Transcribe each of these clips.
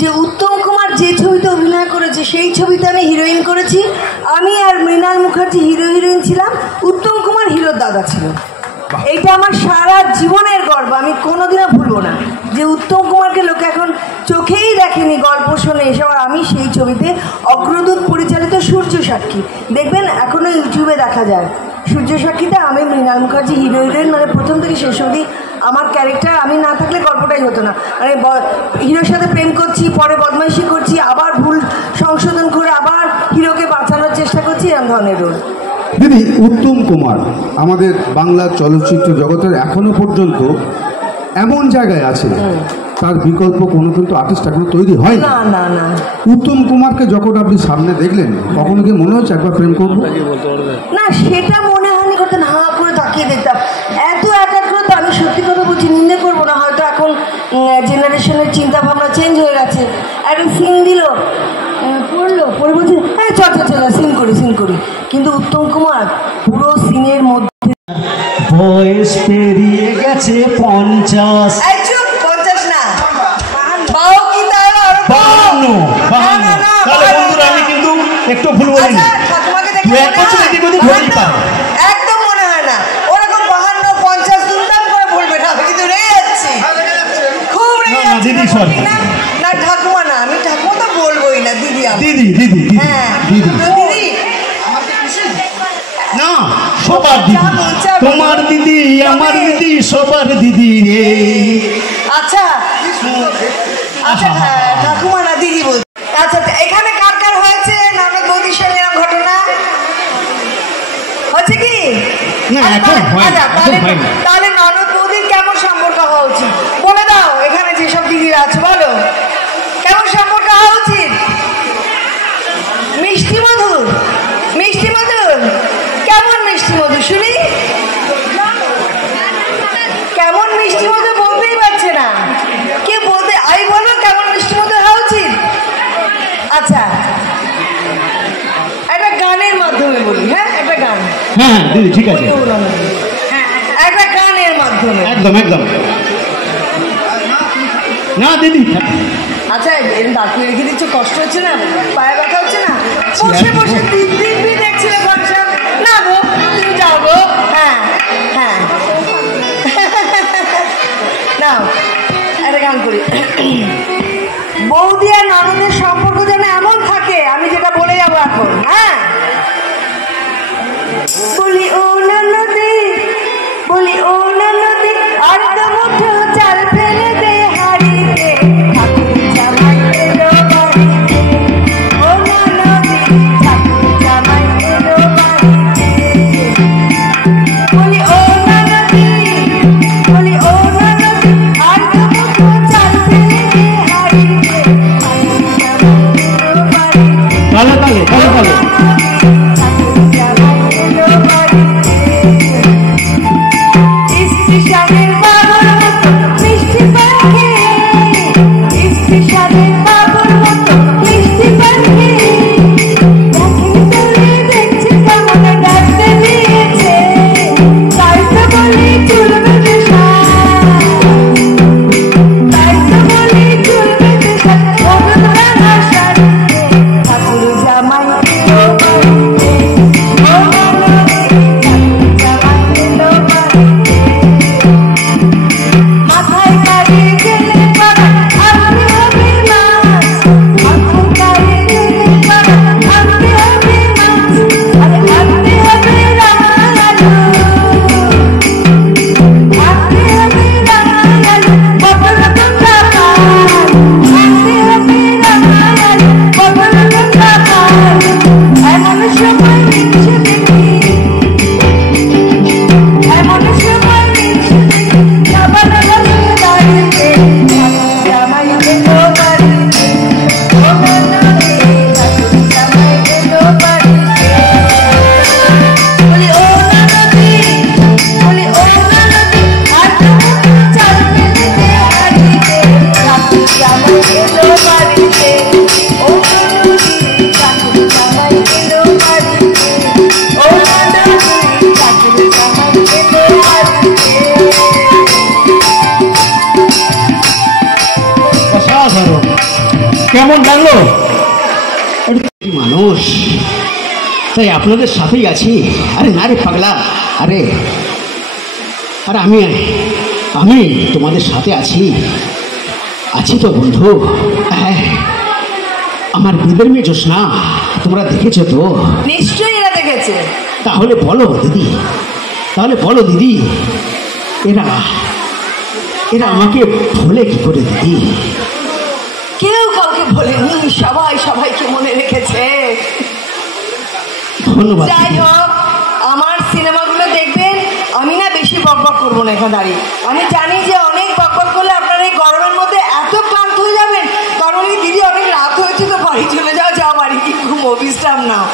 যে উত্তম কুমার যে ছবিতে অভিনয় করেছে সেই ছবিতে আমি হিরোইন করেছি। আমি আর মৃণাল মুখার্জি হিরো হিরোইন ছিলাম, উত্তম কুমার হিরোর দাদা ছিল। এইটা আমার সারা জীবনের গর্ব, আমি কোনোদিনও ভুলবো না যে উত্তম কুমারকে লোকে এখন চোখেই দেখেনি, গল্প শোনে এসব। আর আমি সেই ছবিতে অগ্রদূত পরিচালিত সূর্য সাক্ষী, দেখবেন এখনও ইউটিউবে দেখা যায়। সূর্য সাক্ষীতে আমি মৃণাল মুখার্জি হিরো হিরোইন, মানে প্রথম থেকে শেষ অবধি আমার ক্যারেক্টার। আমি না থাকলে গল্পটাই হতো না, মানে হিরোর সাথে প্রেম করছি, পরে বদমাইশি করছি, আবার ভুল সংশোধন করে আবার হিরোকে বাঁচানোর চেষ্টা করছি, এরকম ধরনের রোল। দিদি, উত্তম কুমার আমাদের বাংলা চলচ্চিত্র জগতের এখনো পর্যন্ত এমন জায়গায় আছে, তার বিকল্প কোনো কিন্তু আর্টিস্ট এখনো তৈরি হয় না। না না, উত্তম কুমারকে যখন আপনি সামনে দেখলেন, কখনো কি মনে হচ্ছে একবার প্রেম করবো? না, সেটা মনে হয়নি। করতেন হাঁ করে তাকিয়ে দেখতাম, এত একাগ্রতা। আমি সত্যি কথা বলছি, নিন্দে করবো না, হয়তো এখন জেনারেশনের চিন্তা ভাবনা চেঞ্জ হয়ে গেছে। একটা সিন দিল, পড়লো, পরে বলছি হ্যাঁ চল সিন করি। কিন্তু উত্তম কুমার পুরো সিনের মধ্যে বয়স পেরিয়ে গেছে 50। 50 না, 52। তাহলে বন্ধুরা আমি কিন্তু একটু ভুল বলিনি, একদম মনে হয় না ওরকম 52 50 দুমদাম করে বলবে না, আমি কিন্তু রেগে যাচ্ছি, খুব রেগে যাচ্ছি। দিদি সরি না ঠাকুমা না, আমি ঠাকুমা তো বলবোই না, দিদি। দিদি দিদি হ্যাঁ দিদি দিদি না, সবার দিদি, তোমার দিদি আমার দিদি সবার দিদি রে। আচ্ছা আচ্ছা ঠাকুমা না দিদি বল। আচ্ছা এখানে কার কার হয়েছে ননদ বৌদির সঙ্গে এরকম ঘটনা হচ্ছে কি? না এখন তাহলে ননদ বৌদির কেমন সম্পর্ক হওয়া উচিত বলে দাও। এখানে যেসব দিদিরা আছে বলো কেমন সম্পর্ক হওয়া উচিত? মিষ্টি মধুর, মিষ্টি মধুর। কেমন মিষ্টি মধুর শুনি? কেমন মিষ্টি মধুর বলতেই পারছে না কে, বলতে আই বলো কেমন মিষ্টি মধুর হওয়া উচিত। আচ্ছা একটা গানের মাধ্যমে বলি। হ্যাঁ একটা গান। হ্যাঁ দিদি ঠিক আছে, একটা গানের মাধ্যমে। একদম একদম। না দিদি আচ্ছা ডাক্তার রেখে দিচ্ছ, কষ্ট হচ্ছে না? পায়ে ব্যথা হচ্ছে না? বসে বসে দিব্যি দেখছিলে ফাংশন। না গো তুমি যাও গো। হ্যাঁ হ্যাঁ নাও একটা গান করি। বৌদি আর ননদের সম্পর্ক যেন এমন থাকে, আমি যেটা বলে যাবো এখন। হ্যাঁ বলি ও ননদে, বলি ও ননদে, আর তো মুঠো চাল ফেলে দে হারিয়ে ঠাকুর জামাই এলো বাড়িতে। ও ননদে ঠাকুর জামাই এলো বাড়িতে। বলি ও ননদে, বলি ও ননদে, আর তো মুঠো চাল ফেলে দে হারিয়ে ঠাকুর জামাই এলো বাড়িতে। তাহলে তাহলে তাহলে তাহলে কেমন লাগলো? মানুষ তাই আপনাদের সাথেই আছি। আরে না রে পাগলা, আরে আরে আমি তোমাদের সাথে আছি তো বন্ধু। হ্যাঁ, আমার বিদের মেয়ে জোসনা তোমরা দেখেছো তো? নিশ্চয়ই এরা দেখেছে। তাহলে বলো দিদি, এরা আমাকে ভুলে কি করে দিদি? কেউ কাউকে ভোলেনি, সবাইকে মনে রেখেছে। ধন্যবাদ। যাই হোক, আমার সিনেমাগুলো দেখবেন। আমি না বেশি বকবক করবো না এখানে দাঁড়িয়ে। আমি জানি যে অনেক বকবক করলে আপনারা এই গরমের মধ্যে এত ক্লান্ত হয়ে যাবেন। কারণ এই দিদি অনেক রাত হয়েছে তো বাড়ি চলে যাও বাড়ি কি ঘুমো, বিশ্রাম নাও,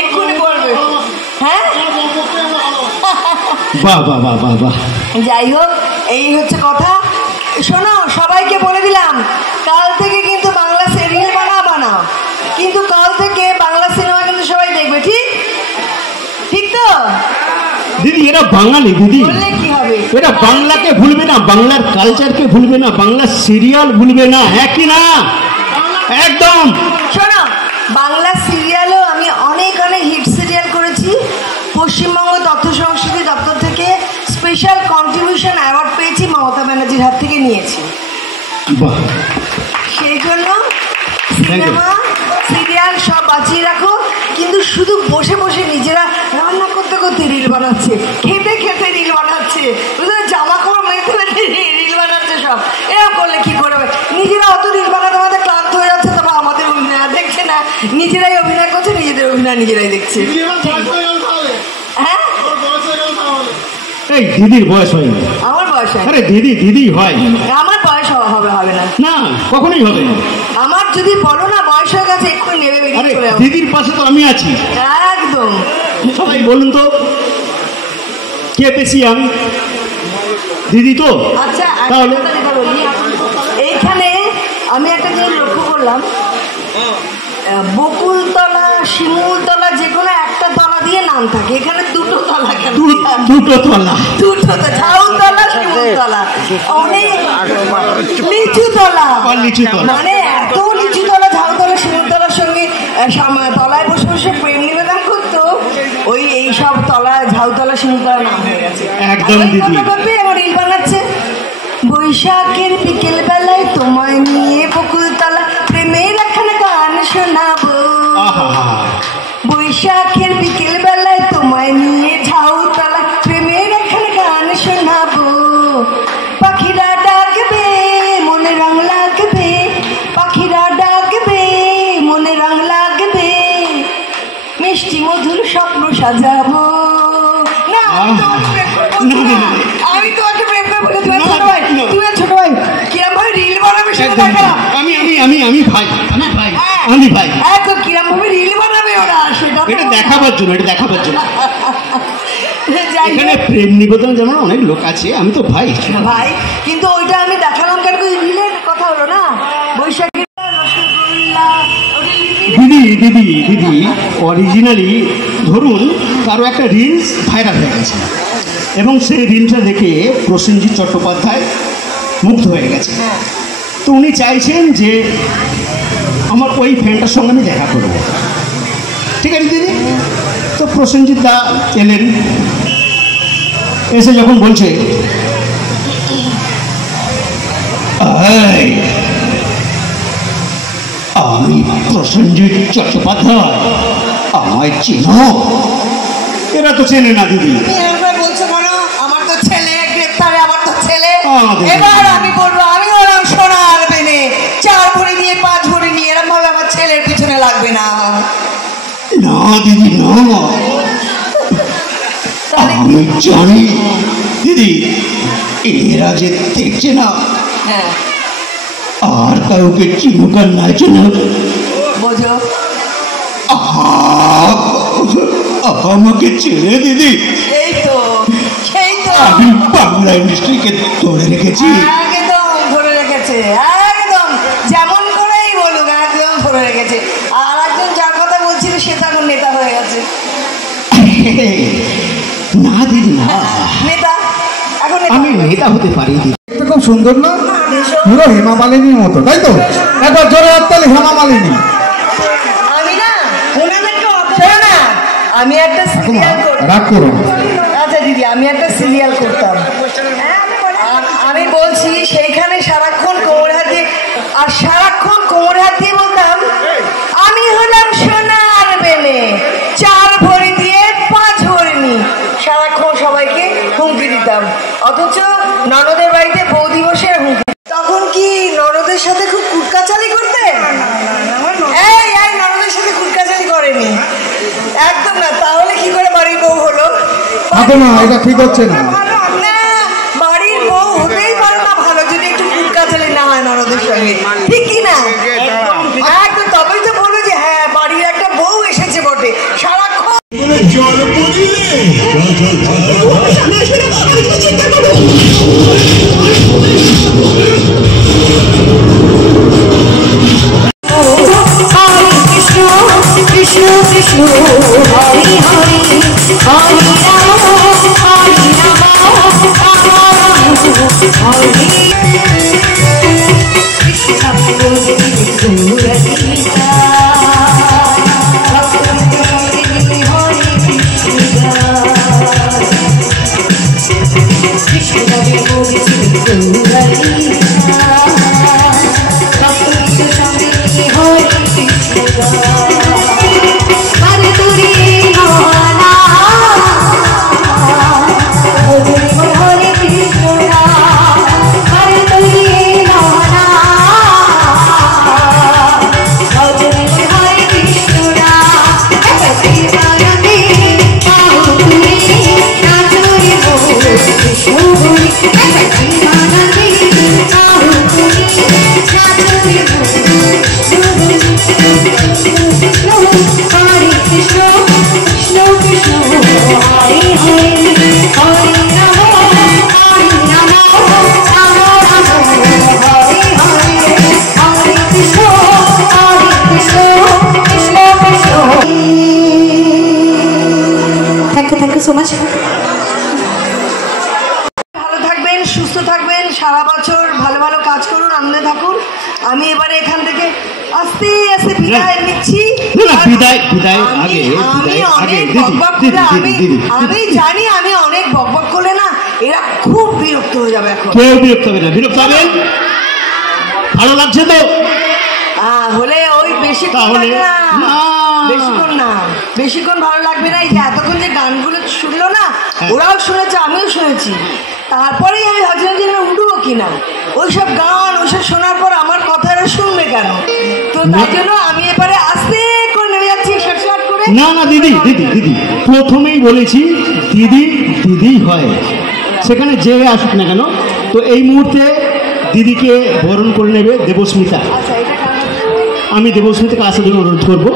এক্ষুনি করবে। হ্যাঁ, বাহ। যাই হোক, এই হচ্ছে কথা। শোনো, সবাইকে বলে দিলাম কাল থেকে কিন্তু বাংলা সিরিয়াল বানাও, কিন্তু কাল থেকে বাংলা সিনেমা কিন্তু সবাই দেখবে। ঠিক তো দিদি? এরা বাঙালি দিদি, বললে কি হবে? এরা বাংলাকে ভুলবে না, বাংলার কালচারকে ভুলবে না, বাংলার সিরিয়াল ভুলবে না। হ্যাঁ কি না? একদম। শোনো, বাংলা সিরিয়ালও আমি অনেক হিট সিরিয়াল করেছি। পশ্চিমবঙ্গ তথ্য সংস্কৃতি দপ্তর থেকে স্পেশাল কন্ট্রিবিউশন অ্যাওয়ার্ড পেয়েছি, মমতা ব্যানার্জির হাত থেকে নিয়েছি। সেই জন্য সিনেমা সিরিয়াল সব বাঁচিয়ে রাখো, কিন্তু শুধু বসে বসে নিজেরা রান্না করতে করতে রিল বানাচ্ছে, খেতে খেতে রিল বানাচ্ছে, জামা কাপড় মেয়েতে রিল বানাচ্ছে, সব এরকম করলে কি করবে? নিজেরা অত রিল বানাতে আমাদের ক্লান্ত হয়ে যাচ্ছে, তবে আমাদের অভিনয় দেখছে না, নিজেরাই অভিনয় করছে, নিজেদের অভিনয় নিজেরাই দেখছে। হ্যাঁ, এই দিদির বয়স হয় না। আমার বয়স হয়। আরে দিদি হয়। আমার বয়স হবে না, না কখনোই হবে না। আমার যদি বলো না বয়স হয়ে গেছে, এক্ষুনি নেবে বেরিয়ে চলে যাবো। দিদির পাশে তো আমি আছি। একদম। সবাই বলুন তো কে বেশি? আমি দিদি তো। আচ্ছা, তাহলে এইখানে আমি একটা জিনিস লক্ষ্য করলাম, বকুলতলা শিমুলতলা যে কোনো একটা তলা দিয়ে নাম থাকে, এখানে দুটো তলা কেন? দুটো তলা, ঝাউতলা শিমুলতলা, অনেক নিচু তলা, মানে এত নিচু তলা। ঝাউতলা শিমুলতলার সঙ্গে তলায় বসে বসে প্রেম নিবেদন করতো, ওই এইসব তলা ঝাউতলা শিমুলতলা নাম হয়ে গেছে। একদম দিদি। আমার রিল বানাচ্ছে, বৈশাখের বিকেল বেলায় তোমায় নিয়ে বকুলতলা প্রেমের একখানা গান শোনাবো। বৈশাখের বিকেল বেলায় তোমায় নিয়ে ঝাউতলা প্রেমের একখানা গান শোনাবো। পাখিরা ডাকবে মনে রং লাগবে, পাখিরা ডাকবে মনে রং লাগবে, মিষ্টি মধুর স্বপ্ন সাজাবো। না, আমি তোমাকে প্রেম করবো। তুমি ছোট ভাই, কিরম ভাবে রিল বানাবে সেটা দেখা। আমি ভাই তো কিরম ভাবে রিল বানাবে ওরা, সেটা এটা দেখাবার জন্য। এখানে প্রেম নিবেদন যেমন অনেক লোক আছে, আমি তো ভাই। কিন্তু ওইটা আমি দেখালাম কেন? রিলের কথা হলো না, বৈশাখী দিদি অরিজিনালি ধরুন কারো একটা রিলস ভাইরাল হয়ে গেছে, এবং সেই রিলটা দেখে প্রসেনজিৎ চট্টোপাধ্যায় মুগ্ধ হয়ে গেছে। তো উনি চাইছেন যে আমার ওই ফ্রেন্ডটার সঙ্গে আমি দেখা করব। ঠিক আছে দিদি? তো প্রসেনজিৎ দা এলেন, এসে যখন বলছে আমি প্রসেনজিৎ চট্টোপাধ্যায়, আমায় চেনো? এরা তো চেনে না দিদি। বলছো কেন? আমার তো ছেলে গ্রেপ্তারে, আমার তো ছেলে। এবার আমি বলবো, আমি বললাম সোনার বেনে 4 ভরি দিয়ে 5 ভরি নিয়ে এরকম ভাবে আমার ছেলের পিছনে লাগবে না। না দিদি না, আমি জানি দিদি এরা যে দেখছে না, আর কাউকে চিনুক আর না চিনুক, বোঝো আমাকে ছেড়ে দিদি। এই তো আমি বাংলা ইন্ডাস্ট্রিকে ধরে রেখেছি। একদম ধরে রেখেছে, একদম যেমন করেই বলুক, একদম ধরে রেখেছে। আর একজন যার কথা বলছিল সে তো এখন নেতা হয়ে গেছে। না দিদি না, নেতা এখন আমি নেতা হতে পারি দিদি। খুব সুন্দর না? পুরো হেমা মালিনীর মতো, তাই তো? একবার জোরে হাততালি হেমা মালিনী। আমি না ওনাদেরকে অপেক্ষা না, আমি একটা সিরিয়াল করতাম। রাগ করো না। আচ্ছা দিদি, আমি একটা সিরিয়াল করতাম। আমি বলছি সেইখানে সারাক্ষণ কোমর হাত দিয়ে, আর সারাক্ষণ কোমর হাত দিয়ে বলতাম, আমি হলাম সোনার বেনে, 4 ভরি দিয়ে 5 ভরি নি। সারাক্ষণ সবাইকে হুমকি দিতাম, অথচ ননদের বাড়িতে বৌদি বসে হুমকি। তখন কি ননদের সাথে খুব কুটকাচালি করতে? এই ননদের সাথে কুটকাচালি করেনি একদম না, তাহলে কি করে বাড়ির বউ হলো? না, এটা ঠিক হচ্ছে না। না, বাড়ির বউ হতেই পারে না ভালো যদি একটু কুটকাচালি না হয় ননদের সঙ্গে, ঠিক কি না? একদম, তবেই তো বলো যে হ্যাঁ বাড়ির একটা বউ এসেছে বটে। সারাক্ষণ কৃষ্ণ কৃষ্ণ হরি হরি হরি রাম হরি রাম হরি ভালো থাকবেন, সুস্থ থাকবেন, সারা বছর ভালো ভালো কাজ করুন, আনন্দে থাকুন। আমি এবারে এখান থেকে আস্তে আস্তে বিদায় নিচ্ছি। আমি জানি আমি অনেক বকবক করলে না এরা খুব বিরক্ত হয়ে যাবে। এখন কেউ বিরক্ত হবে না, বিরক্ত হবেন? ভালো লাগছে তো? হলে ওই বেশিক্ষণ না, বেশিক্ষণ ভালো লাগবে না। এই যে এতক্ষণ যে গানগুলো শুনলো না, ওরাও শুনেছে, আমিও শুনেছি। তারপরেই আমি হজরত উঠবো কিনা, ওইসব গান ওইসব শোনার পর আমার কথাটা শুনবে কেন? তো তার জন্য আমি এবারে আস্তে করে নেমে যাচ্ছি, শর্ট করে। না দিদি, প্রথমেই বলেছি দিদি দিদি হয়, সেখানে যে আসুক না কেন। তো এই মুহূর্তে দিদিকে বরণ করে নেবে দেবস্মিতা। আমি দেবস্মিতাকে আসার জন্য অনুরোধ করবো।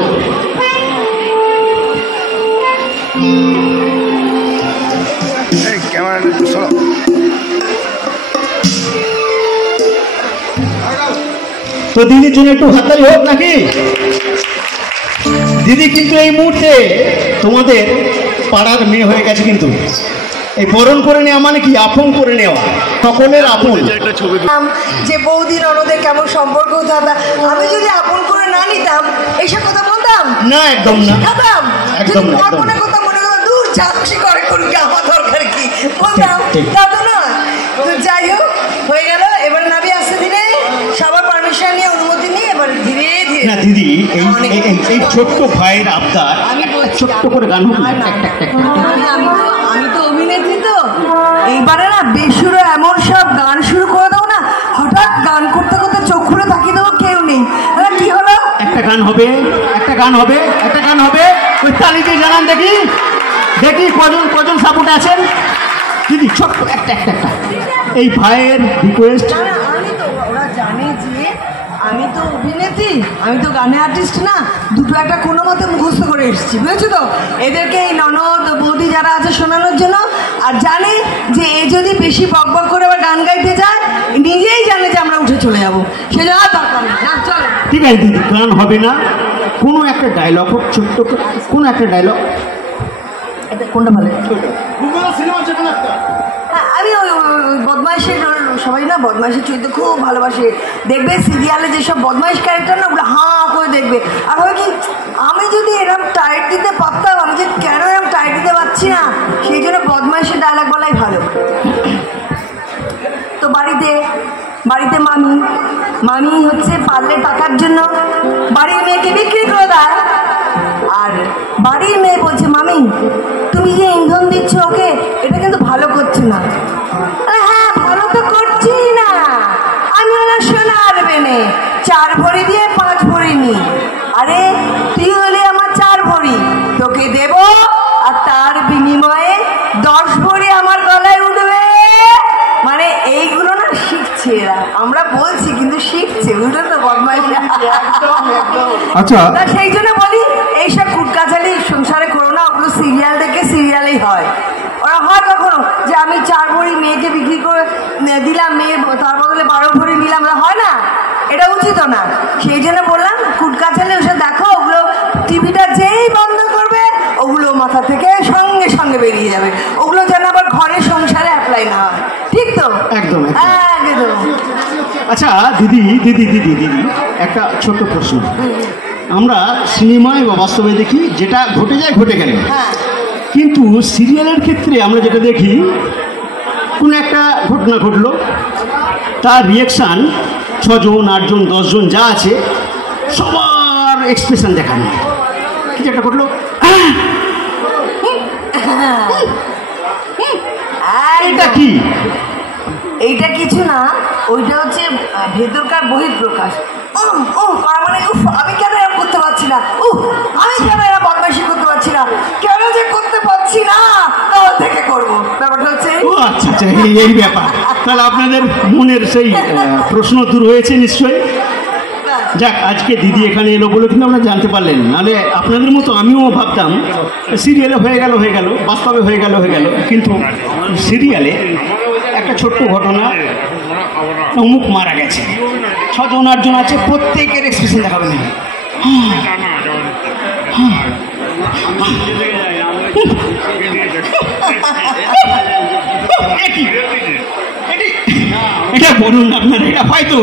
তো দিদির জন্য একটু হাততালি হোক নাকি? দিদি কিন্তু এই মুহূর্তে তোমাদের পাড়ার মেয়ে হয়ে গেছে। কিন্তু এই বরণ করে নেওয়া মানে কি? আপন করে নেওয়া, সকলের আপন। যে বৌদি ননদের কেমন সম্পর্ক হতো, আমি যদি আপন করে না নিতাম এইসব কথা বলতাম না, একদম না, একদম না। মনে কথা মনে কথা দূর চাকরি করে করুক, আমার দরকার কি বলতাম, তা তো না। তো যাই হোক, হয়ে গেল। এবার নাবি আসতে দিলে সবার পারমিশন নিয়ে, অনুমতি নিয়ে এবার ধীরে ধীরে। না দিদি, এই ছোট্ট ভাইয়ের আবদার, আমি ছোট্ট করে গান হোক। আমি তো অভিনেত্রী, তো এইবারে না বেসুরো এমন সব গান শুরু করে দাও না, হঠাৎ গান করতে করতে চোখ খুলে তাকিয়ে দেবো, কেউ নেই। কি হলো? একটা গান হবে, একটা গান হবে, একটা গান হবে। ওই তালিতে জানান দেখি, কজন সাপোর্ট আছেন দিদি? ছোট্ট একটা এই ভাইয়ের রিকোয়েস্ট। আমি তো, ওরা জানে যে আমি তো অভিনেত্রী, আমি তো গানের আর্টিস্ট না, দুটো একটা কোনো মতে মুখস্থ করে এসেছি, বুঝেছো তো? এদেরকে এই ননদ বৌদি যারা আছে শোনানোর জন্য। আর জানে যে এ যদি বেশি বকবক করে আবার গান গাইতে যায়, নিজেই জানে যে আমরা উঠে চলে যাবো, সেজন্য দরকার নেই। না, চলো ঠিক আছে দিদি, গান হবে না, কোনো একটা ডায়লগ হোক, ছোট্ট কোনো একটা ডায়লগ। এটা কোনটা ভালো? সিনেমা যেখানে একটা আমি ওই বদমাইশের সবাই না বদমাইশের চরিত্র খুব ভালোবাসে। দেখবে সিরিয়ালে যেসব বদমাইশ ক্যারেক্টার না ওগুলো হাঁ করে দেখবে, আর হয় কি আমি যদি এরকম টাইট দিতে পারতাম, আমি যে কেন এরকম টাইট দিতে পারছি না, সেই জন্য বদমাইশের ডায়লগ বলাই ভালো। তো বাড়িতে মামি হচ্ছে পারলে টাকার জন্য বাড়ির মেয়েকে বিক্রি করে দেয়, আর বাড়ির মেয়ে বলছে মামি তুমি যে ইন্ধন দিচ্ছ ওকে, এটা কিন্তু ভালো করছে না। হ্যাঁ ভালো তো করছি না, আমি ওরা সোনার বেনে 4 ভরি দিয়ে 5 ভরি নি। আরে তুই হলে আমার 4 ভরি, তোকে দেব আর তার বিনিময়ে 10 ভরি আমার গলায় উঠবে। মানে এইগুলো না শিখছে এরা, আমরা বলছি কিন্তু শিখছে, বুঝলো তো বদমাইশ। আচ্ছা সেই জন্য বলি এইসব কুটকাচালি সংসারে করো না, ওগুলো সিরিয়াল দেখে সিরিয়ালেই হয়। ওরা হয় কখনো যে আমি 4 ভরি মেয়েকে বিক্রি করে দিলাম, মেয়ে তার বদলে 12 ভরি নিলাম, হয় না, এটা উচিত না। সেই জন্য বললাম কুটকাচালি ওসব দেখো, ওগুলো টিভিটা যেই বন্ধ করবে ওগুলো মাথা থেকে সঙ্গে সঙ্গে বেরিয়ে যাবে, ওগুলো যেন আবার ঘরের সংসারে অ্যাপ্লাই না হয়, ঠিক তো? একদম একদম। আচ্ছা দিদি দিদি দিদি দিদি একটা ছোট্ট প্রশ্ন, আমরা সিনেমায় বা বাস্তবে দেখি যেটা ঘটে যায় ঘটে গেল, কিন্তু সিরিয়ালের ক্ষেত্রে আমরা যেটা দেখি কোনো একটা ঘটনা ঘটলো, তার রিয়াকশান 6 জন 8 জন 10 জন যা আছে সবার এক্সপ্রেশন দেখানো, কিছু একটা ঘটলো এটা কি? এইটা কিছু না, ওইটা হচ্ছে ভেতরকার বহিঃপ্রকাশ। মানে আমি কেন এরকম করতে পারছি না, আমি কেন এরা বদমাইশি করতে পারছি না, কেন যে করতে পারছি না তার থেকে করবো, ব্যাপারটা হচ্ছে। ও আচ্ছা আচ্ছা, এই ব্যাপার। তাহলে আপনাদের মনের সেই প্রশ্ন দূর হয়েছে নিশ্চয়ই। যাক, আজকে দিদি এখানে এলো বলে কিন্তু আমরা জানতে পারলেন, নাহলে আপনাদের মতো আমিও ভাবতাম সিরিয়ালে হয়ে গেল, বাস্তবে হয়ে গেল, কিন্তু সিরিয়ালে একটা ছোট্ট ঘটনা, অমুক মারা গেছে, 6 জন 8 জন আছে, প্রত্যেকের এক্সপ্রেশন দেখাবে না। এটা বলুন আপনারা, এটা হয়তো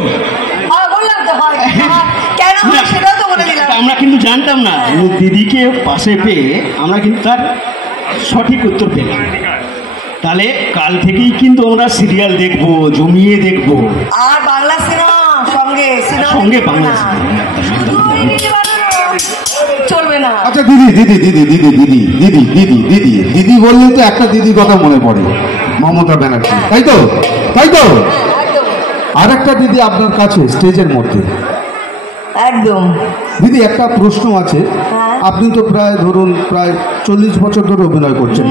আমরা কিন্তু জানতাম না, দিদিকে পাশে পেয়ে আমরা কিন্তু তার সঠিক উত্তর পেলাম। তাহলে কাল থেকেই কিন্তু আমরা সিরিয়াল দেখবো, জমিয়ে দেখবো, আর বাংলা সিনেমা সঙ্গে বাংলা চলবে না। আচ্ছা দিদি দিদি দিদি দিদি দিদি দিদি দিদি দিদি দিদি বললে তো একটা দিদির কথা মনে পড়ে, মমতা ব্যানার্জি, তাই তো? আর একটা দিদি আপনার কাছে স্টেজের মধ্যে। একদম দিদি একটা প্রশ্ন আছে, আপনি তো প্রায় 40 বছর ধরে অভিনয় করছেন,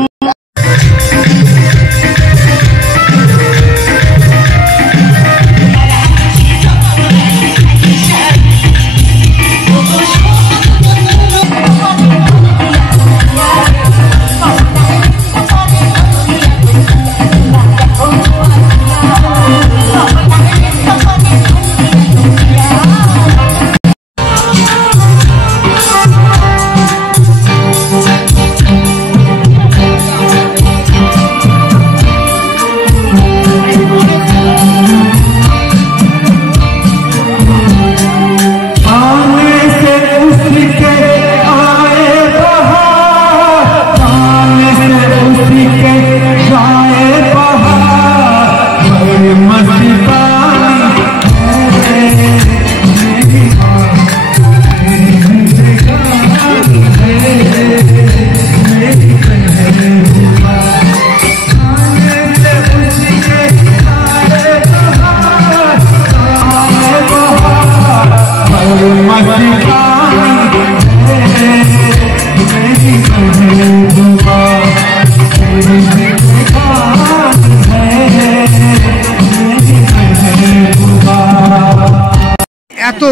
এত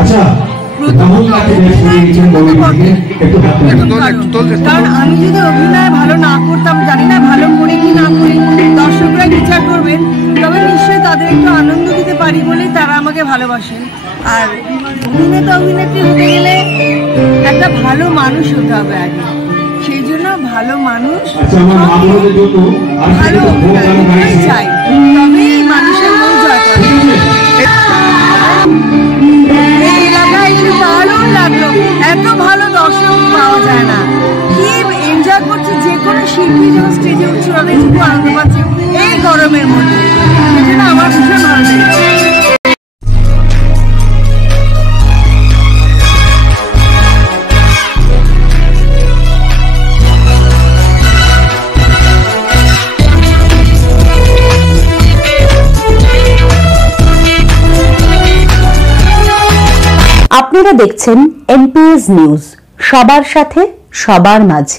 আচ্ছা কারণ আমি যদি অভিনয় ভালো না করতাম, জানি না ভালো করি কি না করি, দর্শকরা বিচার করবেন, তবে নিশ্চয়ই তাদের একটু আনন্দ দিতে পারি বলেই তারা আমাকে ভালোবাসেন। আর অভিনেতা অভিনেত্রী হতে গেলে একটা ভালো মানুষ হতে হবে আগে, সেই জন্য ভালো মানুষ ভালো অভিনয় চাই, তবেই আনন্দ পাচ্ছি এই গরমের মধ্যে, সেটা আমার ভীষণ ভালো লেগেছে। আপনারা দেখছেন এনপিএস নিউজ, সবার সাথে সবার মাঝে।